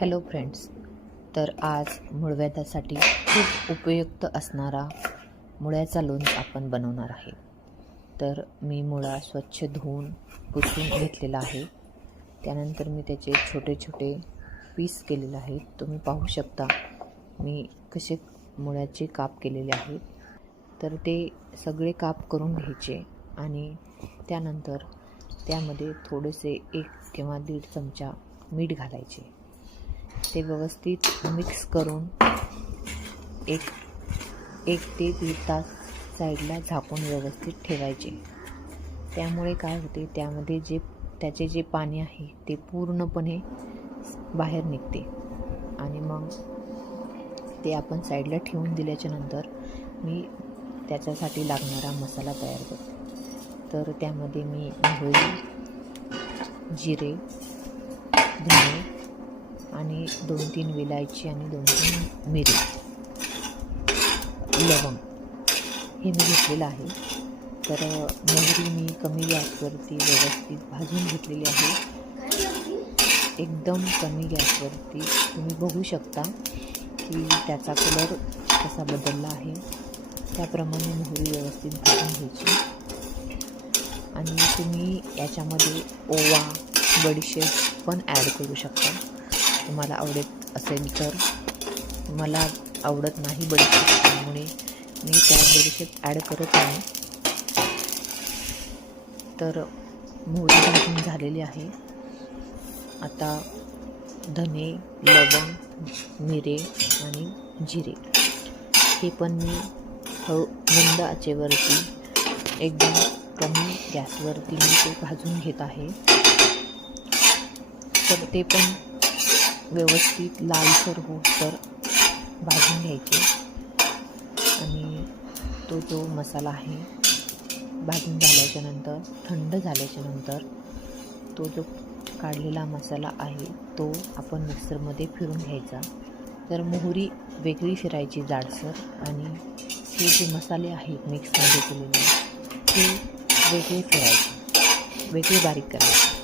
Hello friends, तर आज मूळव्याधासाठी खूप उपयुक्त असणारा मुळ्याचा लोणचा आपण बनवणार आहे. तर मी मुळा स्वच्छ धुवून पुसून घेतलेला आहे. त्यानंतर मी त्याचे छोटे छोटे पीस केलेले आहेत. तुम्ही पाहू शकता मी कसे मुळ्याचे काप केलेले आहेत. तर ते सगळे काप करून घ्यायचे आणि त्यानंतर त्यामध्ये थोडेसे 1 किंवा 1.5 चमचा मीठ घालायचे. ते व्यवस्थित मिक्स करून एक ते 1.5 तास साईडला झाकून व्यवस्थित ठेवायचे. त्यामुळे काय होते, त्यामध्ये त्याचे जे पाणी आहे ते पूर्णपणे बाहेर निघते आणि मग ते आपण साईडला ठेवून दिल्याच्या नंतर मी त्याच्यासाठी लागणारा मसाला तयार करते. तर त्यामध्ये मी मोहरी, जिरे, धणे आणि 2-3 विलायची आणि 2-3 मिरी, लवंग हे मी घेतलेलं आहे. तर मोहरी मी कमी गॅसवरती व्यवस्थित भाजून घेतलेली आहे. एकदम कमी गॅसवरती तुम्ही बघू शकता की त्याचा कलर कसा बदलला आहे. त्याप्रमाणे मोहरी व्यवस्थित भाजून घ्यायची आणि तुम्ही याच्यामध्ये ओवा, बडीशेप पण ॲड करू शकता तुम्हाला आवडत असेल तर. मला आवडत नाही बडीशेप, त्यामुळे मी त्या बडीशेप ॲड करत नाही. तर मोहरी भाजून झालेली आहे. आता धने, लवंग, मिरे आणि जिरे हे पण मी मंद आचेवरती एकदम कमी गॅसवरती मी ते भाजून घेत आहे. तर ते पण व्यवस्थित लालसर तर भाजून घ्यायचे आणि तो जो मसाला आहे भाजून झाल्याच्या नंतर, थंड झाल्याच्या नंतर तो जो काढलेला मसाला आहे तो आपण मिक्सरमध्ये फिरून घ्यायचा. तर मोहरी वेगळी फिरायची जाडसर आणि हे जे मसाले आहेत मिक्समध्ये केलेले ते वेगळे फिरायचे, वेगळे बारीक करायचे,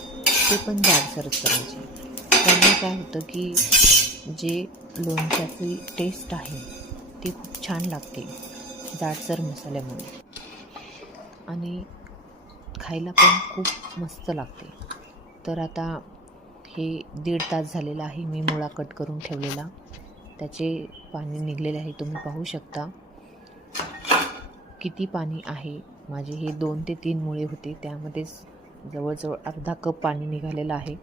ते पण जाडसरच करायचे. त्यामुळे काय होतं की जे लोणच्याची टेस्ट आहे ती खूप छान लागते जाडसर मसाल्यामुळे आणि खायला पण खूप मस्त लागते. तर आता हे 1.5 तास झालेलं आहे. मी मुळा कट करून ठेवलेला, त्याचे पाणी निघलेले आहे. तुम्ही पाहू शकता किती पाणी आहे. माझे हे 2 ते 3 मुळे होते, त्यामध्येच जवळजवळ अर्धा कप पाणी निघालेलं आहे.